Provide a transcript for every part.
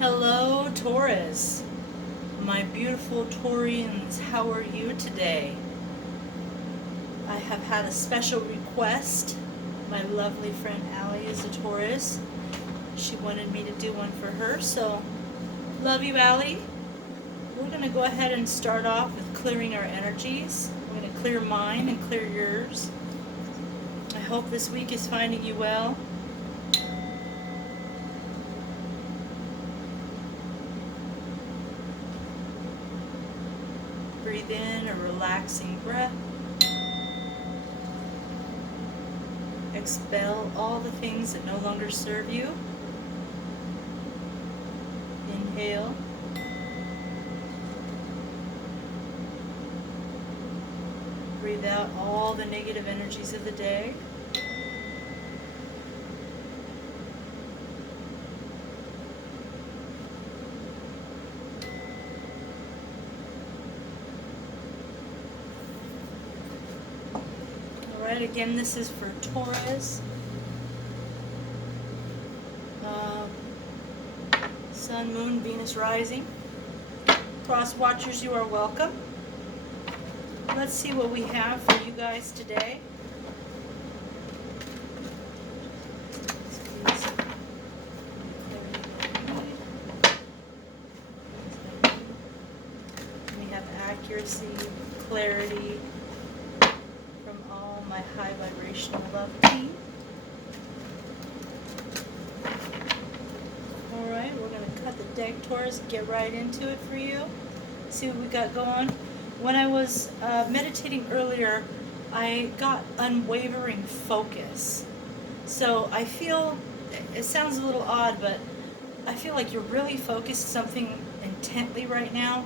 Hello, Taurus. My beautiful Taurians, how are you today? I have had a special request. My lovely friend Allie is a Taurus. She wanted me to do one for her, so love you, Allie. We're going to go ahead and start off with clearing our energies. We're going to clear mine and clear yours. I hope this week is finding you well. Breathe in a relaxing breath. Expel all the things that no longer serve you. Inhale. Breathe out all the negative energies of the day. Alright, again, this is for Taurus. Sun, Moon, Venus rising. Cross watchers, you are welcome. Let's see what we have for you guys today. We have accuracy, clarity from all my high vibrational love team. Alright, we're going to cut the deck, Taurus, and get right into it for you. See what we got going. When I was meditating earlier, I got unwavering focus. So I feel, it sounds a little odd, but I feel like you're really focused something intently right now.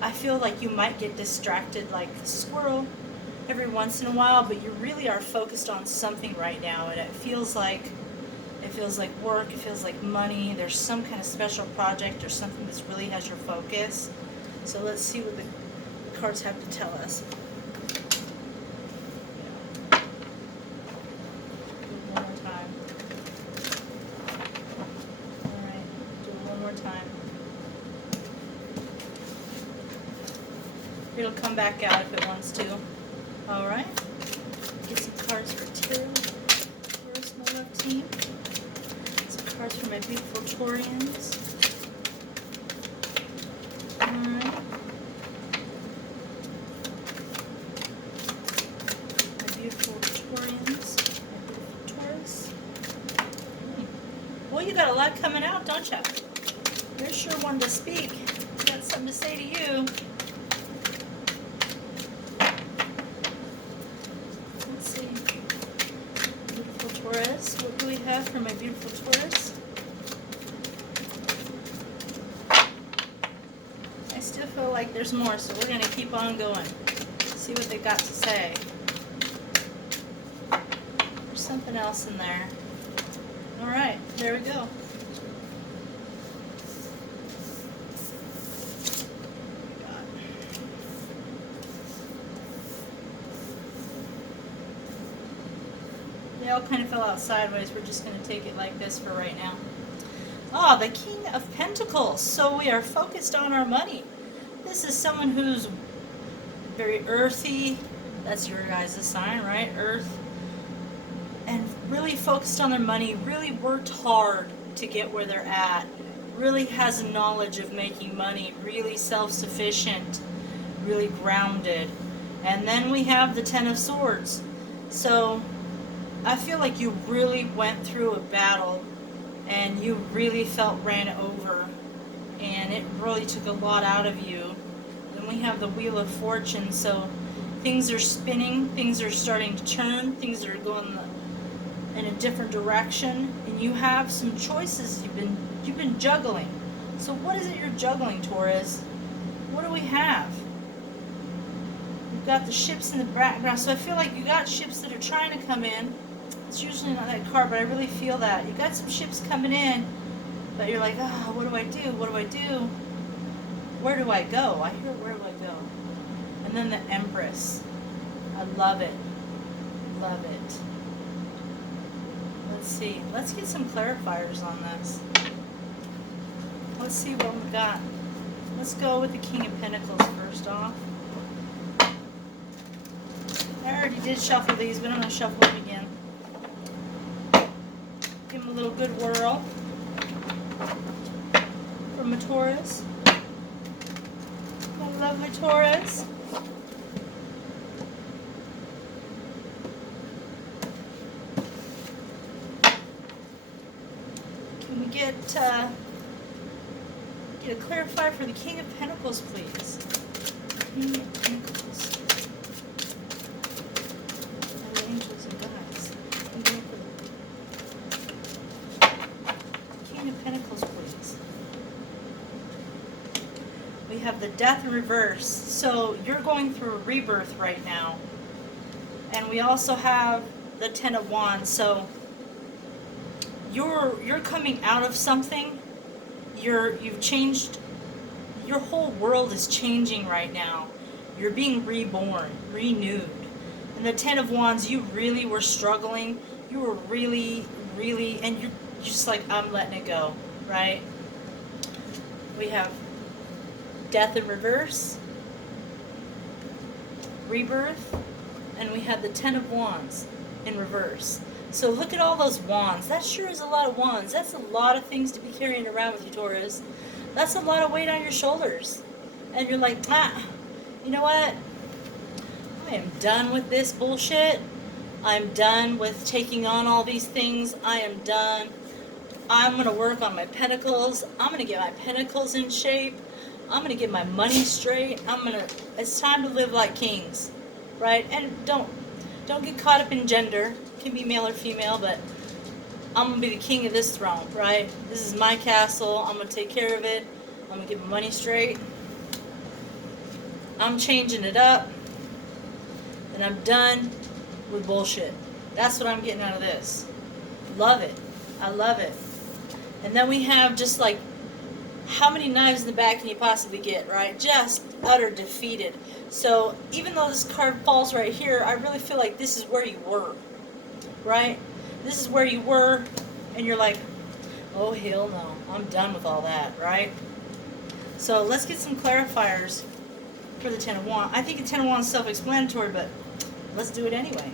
I feel like you might get distracted like a squirrel every once in a while, but you really are focused on something right now, and it feels like work, it feels like money, there's some kind of special project or something that really has your focus. So let's see what the cards have to tell us. Yeah. Do it one more time. Alright, do it one more time. It'll come back out if it wants to. Alright. Get some cards for Tarot. Taurus, my love team. Some cards for my beautiful Taurians. Alright. Beautiful Taurians, my beautiful Taurus. Well, you got a lot coming out, don't you? You're sure one to speak. Got something to say to you. Let's see. Beautiful Taurus. What do we have for my beautiful Taurus? I still feel like there's more, so we're going to keep on going. See what they got to say. Something else in there. Alright, there we go. They all kind of fell out sideways. We're just going to take it like this for right now. Ah, the King of Pentacles. So we are focused on our money. This is someone who's very earthy. That's your guys' sign, right? Earth. And really focused on their money, really worked hard to get where they're at, really has knowledge of making money, really self-sufficient, really grounded. And then we have the Ten of Swords. So I feel like you really went through a battle and you really felt ran over, and it really took a lot out of you. Then we have the Wheel of Fortune, so things are spinning, things are starting to turn, things are going in a different direction, and you have some choices you've been juggling. So what is it you're juggling, Taurus? What do we have? We've got the ships in the background, so I feel like you got ships that are trying to come in. It's usually not that card, but I really feel that. You got some ships coming in, but you're like, ah, what do I do? What do I do? Where do I go? I hear, where do I go? And then the Empress. I love it. Love it. Let's see. Let's get some clarifiers on this. let's see what we got. Let's go with the King of Pentacles first off. I already did shuffle these, but I'm going to shuffle them again. Give them a little good whirl. From a Taurus. My lovely Taurus. Can we get a clarifier for the King of Pentacles, please? King of Pentacles. And angels and guides. I'm going for the King of Pentacles, please. We have the Death in reverse. So you're going through a rebirth right now. And we also have the Ten of Wands. So you're coming out of something. You've changed. Your whole world is changing right now. You're being reborn, renewed. And the Ten of Wands, you really were struggling. You were really, and you're just like, I'm letting it go, right? We have Death in reverse, rebirth, and we have the Ten of Wands in reverse. So look at all those wands. That sure is a lot of wands. That's a lot of things to be carrying around with you, Taurus. That's a lot of weight on your shoulders. And you're like, you know what? I am done with this bullshit. I'm done with taking on all these things. I am done. I'm going to work on my pentacles. I'm going to get my pentacles in shape. I'm going to get my money straight. It's time to live like kings, right? And don't get caught up in gender. It can be male or female, but I'm going to be the king of this throne, right? This is my castle. I'm going to take care of it. I'm going to get my money straight. I'm changing it up. And I'm done with bullshit. That's what I'm getting out of this. Love it. I love it. And then we have just like, how many knives in the back can you possibly get, right? Just utter defeated. So even though this card falls right here, I really feel like this is where you were, right? This is where you were, and you're like, oh, hell no. I'm done with all that, right? So let's get some clarifiers for the Ten of Wands. I think the Ten of Wands is self-explanatory, but let's do it anyway.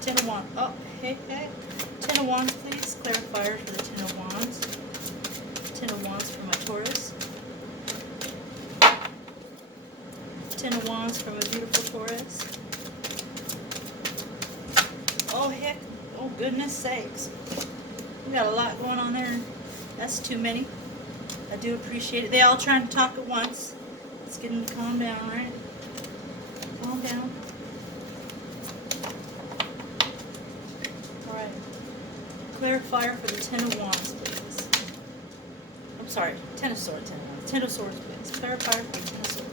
Ten of Wands. Oh, hey. Ten of Wands, please. Clarifiers for the Ten of Wands. Ten of Wands for my Taurus. Ten of Wands from a beautiful Taurus. Oh, heck. Oh, goodness sakes. We got a lot going on there. That's too many. I do appreciate it. They all trying to talk at once. Let's get them to calm down, right? Calm down. All right. Clarifier for the Ten of Wands, please. I'm sorry. Ten of Swords. Ten of Swords, please. Clarifier for the Ten of Swords.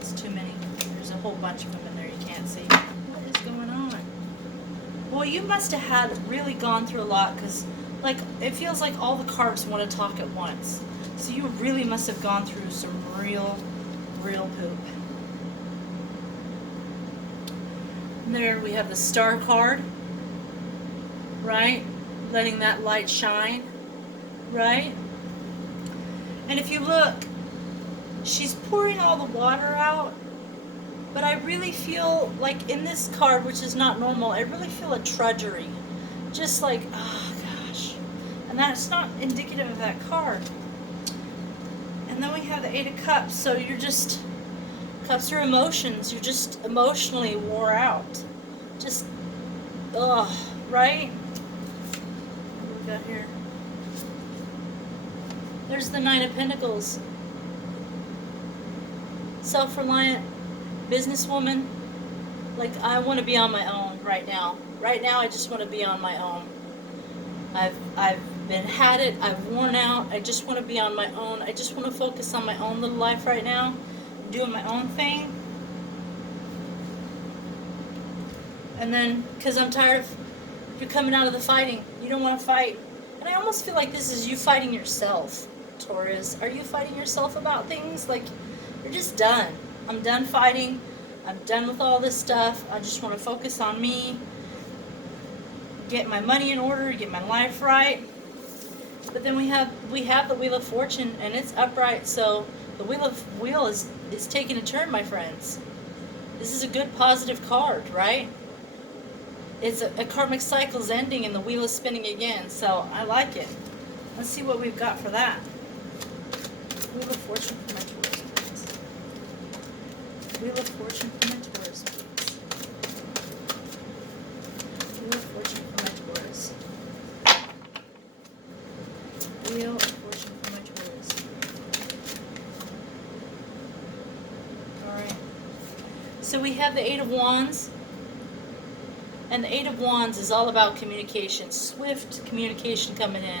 It's too many. There's a whole bunch of them in there you can't see. What is going on? Well, you must have had really gone through a lot, because like it feels like all the cards want to talk at once. So you really must have gone through some real poop. And there we have the Star card, right? Letting that light shine, right? And if you look, she's pouring all the water out. But I really feel like in this card, which is not normal, I really feel a trudgery. Just like, oh gosh. And that's not indicative of that card. And then we have the Eight of Cups. So you're just, cups are emotions. You're just emotionally wore out. Just, ugh, right? What do we got here? There's the Nine of Pentacles. Self-reliant businesswoman. Like, I want to be on my own right now. Right now, I just want to be on my own. I've had it. I've worn out. I just want to be on my own. I just want to focus on my own little life right now. Doing my own thing. And then, because I'm tired of you coming out of the fighting. You don't want to fight. And I almost feel like this is you fighting yourself, Taurus. Are you fighting yourself about things? Like, you're just done. I'm done fighting. I'm done with all this stuff. I just want to focus on me, get my money in order, get my life right. But then we have the Wheel of Fortune, and it's upright, so the wheel is taking a turn, my friends. This is a good positive card, right? It's a karmic cycle's ending and the wheel is spinning again, so I like it. Let's see what we've got for that. Wheel of Fortune for my Taurus, please. Wheel of Fortune for my Taurus, please. Wheel of Fortune for my Taurus. Wheel of Fortune for my Taurus. Alright. So we have the Eight of Wands. And the Eight of Wands is all about communication. Swift communication coming in.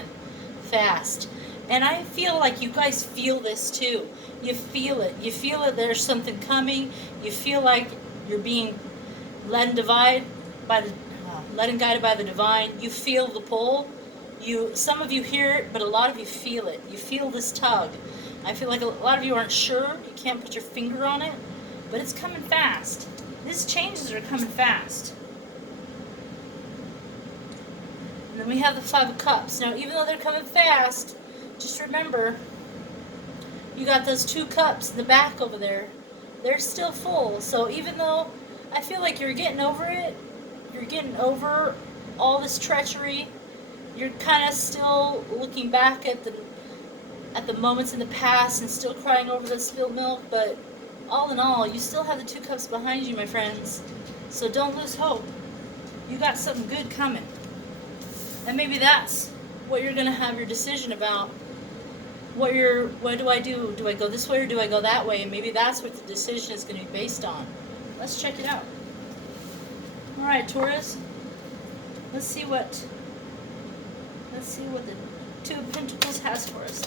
Fast. And I feel like you guys feel this too. You feel it. You feel it. There's something coming. You feel like you're being led and guided by the divine. You feel the pull. Some of you hear it, but a lot of you feel it. You feel this tug. I feel like a lot of you aren't sure. You can't put your finger on it, but it's coming fast. These changes are coming fast. And then we have the Five of Cups. Now, even though they're coming fast, just remember, you got those two cups in the back over there. They're still full. So even though I feel like you're getting over it, you're getting over all this treachery, you're kind of still looking back at the moments in the past and still crying over the spilled milk, but all in all, you still have the two cups behind you, my friends. So don't lose hope. You got something good coming. And maybe that's what you're going to have your decision about. What do I do? Do I go this way or do I go that way? And maybe that's what the decision is going to be based on. Let's check it out. All right, Taurus. Let's see what the Two of Pentacles has for us.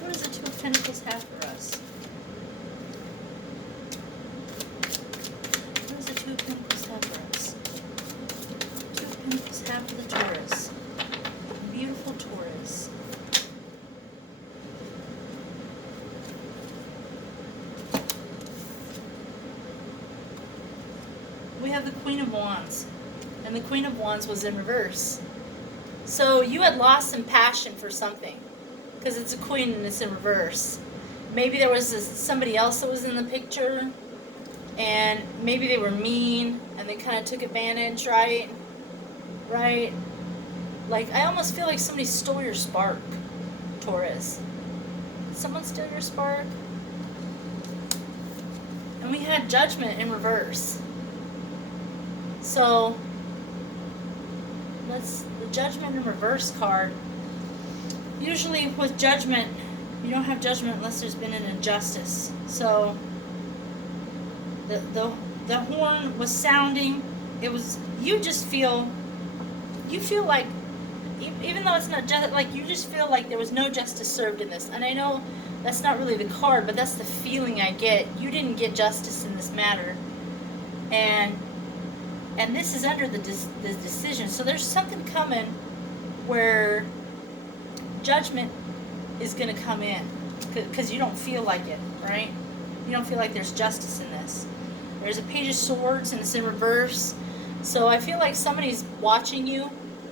What does the Two of Pentacles have for us? What does the Two of Pentacles have for us? Two of Pentacles have for the Taurus. Beautiful Taurus. We have the Queen of Wands. And the Queen of Wands was in reverse. So you had lost some passion for something. Because it's a queen and it's in reverse. Maybe there was somebody else that was in the picture. And maybe they were mean. And they kind of took advantage, right? Right? Like, I almost feel like somebody stole your spark, Taurus. Did someone steal your spark? And we had Judgment in reverse. So, the Judgment in reverse card. Usually with Judgment, you don't have Judgment unless there's been an injustice. So, the horn was sounding. It was, you feel like, even though it's not just, like, you just feel like there was no justice served in this. And I know that's not really the card, but that's the feeling I get. You didn't get justice in this matter. And this is under the decision. So there's something coming where Judgment is going to come in. Because you don't feel like it, right? You don't feel like there's justice in this. There's a Page of Swords and it's in reverse. So I feel like somebody's watching you.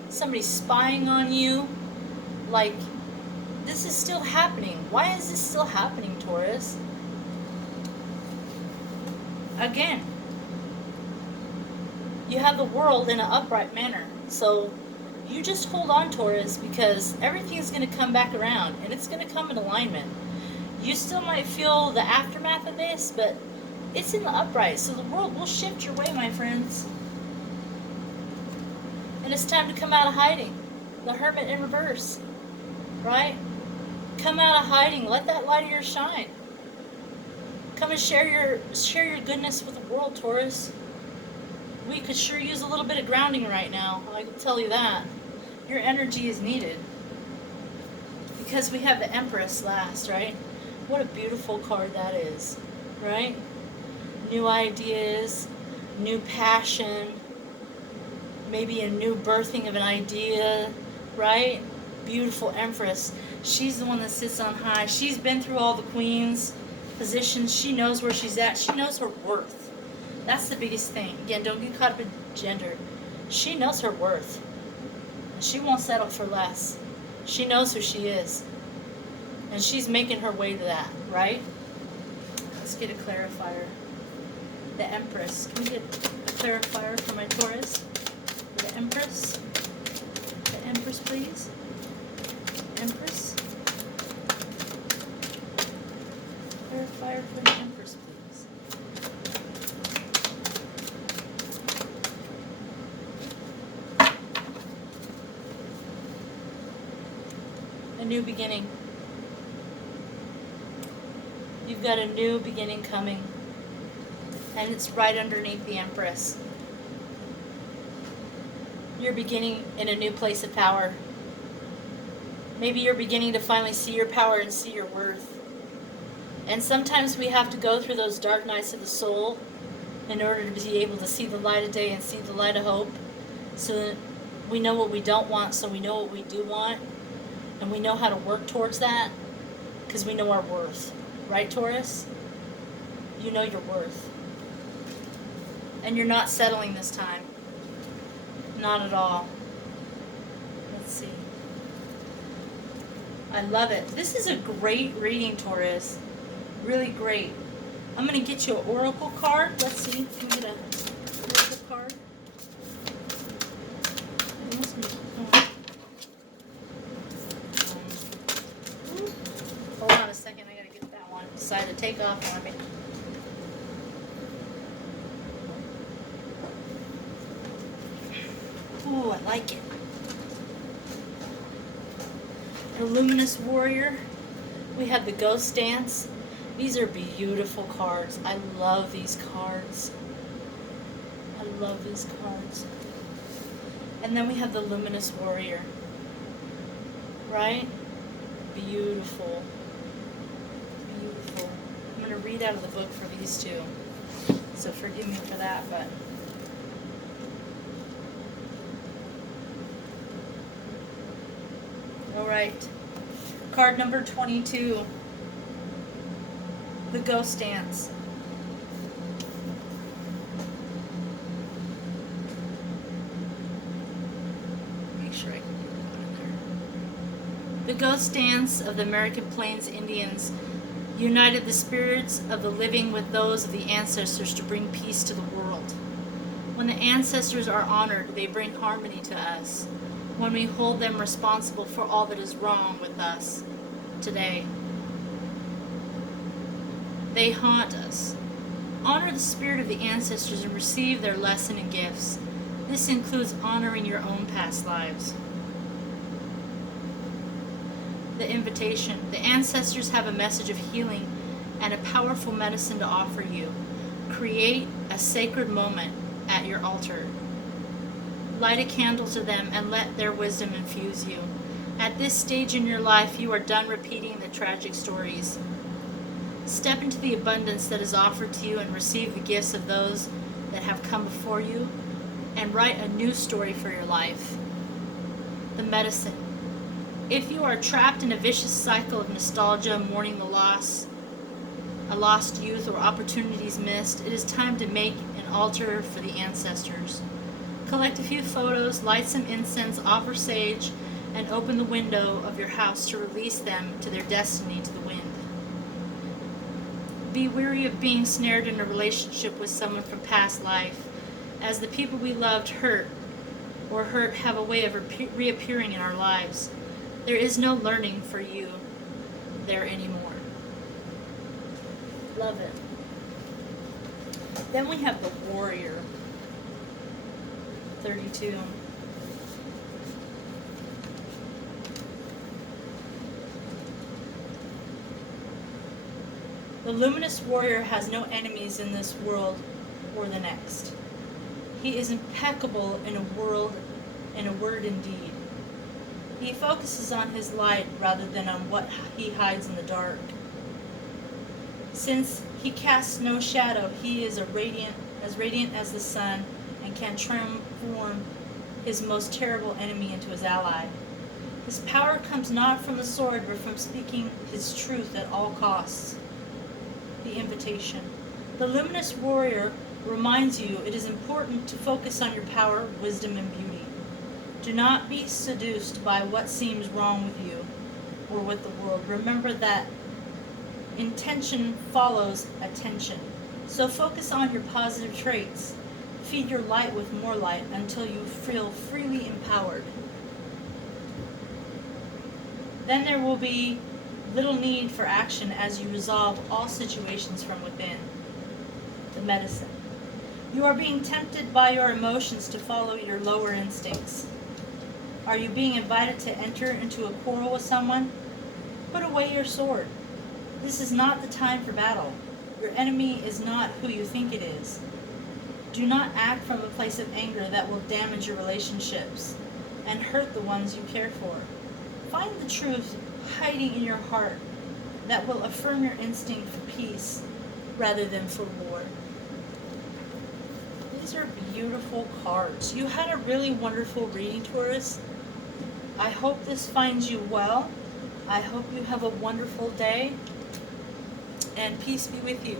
Somebody's spying on you. Like, this is still happening. Why is this still happening, Taurus? Again, you have the World in an upright manner. So you just hold on, Taurus, because everything is going to come back around and it's going to come in alignment. You still might feel the aftermath of this, but it's in the upright. So the world will shift your way, my friends. And it's time to come out of hiding. The Hermit in reverse. Right? Come out of hiding. Let that light of yours shine. Come and share your goodness with the world, Taurus. We could sure use a little bit of grounding right now. I can tell you that. Your energy is needed. Because we have the Empress last, right? What a beautiful card that is. Right? New ideas, new passion, maybe a new birthing of an idea, right? Beautiful Empress. She's the one that sits on high. She's been through all the queens. positions. She knows where she's at. She knows her worth. That's the biggest thing. Again, don't get caught up in gender. She knows her worth. She won't settle for less. She knows who she is. And she's making her way to that, right? Let's get a clarifier. The Empress. Can we get a clarifier for my Taurus? The Empress. The Empress, please. Empress. Clarifier for the Empress, please. A new beginning. You've got a new beginning coming. And it's right underneath the Empress. You're beginning in a new place of power. Maybe you're beginning to finally see your power and see your worth. And sometimes we have to go through those dark nights of the soul in order to be able to see the light of day and see the light of hope. So that we know what we don't want, so we know what we do want. And we know how to work towards that because we know our worth. Right, Taurus? You know your worth. And you're not settling this time. Not at all. Let's see. I love it. This is a great reading, Taurus. Really great. I'm going to get you an oracle card. Let's see. Can we get an oracle card? Hold on a second. I got to get that one. Decided to take off on me. Ooh, I like it. The Luminous Warrior. We have the Ghost Dance. These are beautiful cards. I love these cards. I love these cards. And then we have the Luminous Warrior. Right? Beautiful. Beautiful. I'm going to read out of the book for these two. So forgive me for that, but... Alright, card number 22, the Ghost Dance. Make sure I can get that in there. The Ghost Dance of the American Plains Indians united the spirits of the living with those of the ancestors to bring peace to the world. When the ancestors are honored, they bring harmony to us. When we hold them responsible for all that is wrong with us today. They haunt us. Honor the spirit of the ancestors and receive their lesson and gifts. This includes honoring your own past lives. The invitation. The ancestors have a message of healing and a powerful medicine to offer you. Create a sacred moment at your altar. Light a candle to them and let their wisdom infuse you. At this stage in your life, you are done repeating the tragic stories. Step into the abundance that is offered to you and receive the gifts of those that have come before you, and write a new story for your life. The medicine. If you are trapped in a vicious cycle of nostalgia, mourning the loss, a lost youth, or opportunities missed, it is time to make an altar for the ancestors. Collect a few photos, light some incense, offer sage, and open the window of your house to release them to their destiny to the wind. Be weary of being snared in a relationship with someone from past life, as the people we loved hurt have a way of reappearing in our lives. There is no learning for you there anymore. Love it. Then we have the Warrior. 32. The Luminous Warrior has no enemies in this world or the next. He is impeccable in a word and deed. He focuses on his light rather than on what he hides in the dark. Since he casts no shadow, he is radiant as the sun, and can transform his most terrible enemy into his ally. His power comes not from the sword, but from speaking his truth at all costs. the invitation. The luminous warrior reminds you it is important to focus on your power, wisdom, and beauty. Do not be seduced by what seems wrong with you or with the world. Remember that intention follows attention. So focus on your positive traits. Feed your light with more light until you feel freely empowered. Then there will be little need for action as you resolve all situations from within. The medicine. You are being tempted by your emotions to follow your lower instincts. Are you being invited to enter into a quarrel with someone? Put away your sword. This is not the time for battle. Your enemy is not who you think it is. Do not act from a place of anger that will damage your relationships and hurt the ones you care for. Find the truth hiding in your heart that will affirm your instinct for peace rather than for war. These are beautiful cards. You had a really wonderful reading, Taurus. I hope this finds you well. I hope you have a wonderful day, and peace be with you.